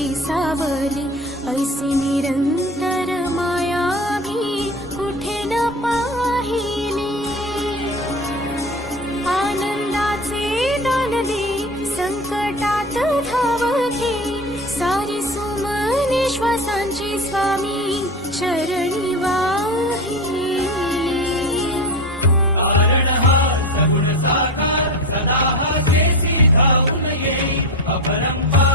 तुझी सावली, ऐसी निरंतर माया भी कुठे न पाहिली। आनंदाचे दान दे, संकटात धाव घे, सारी सुमने श्वासांची स्वामी चरणी वाहिली। कारण हा सगुण साकार, सदा हा जेसी धावून ये, अपरंपार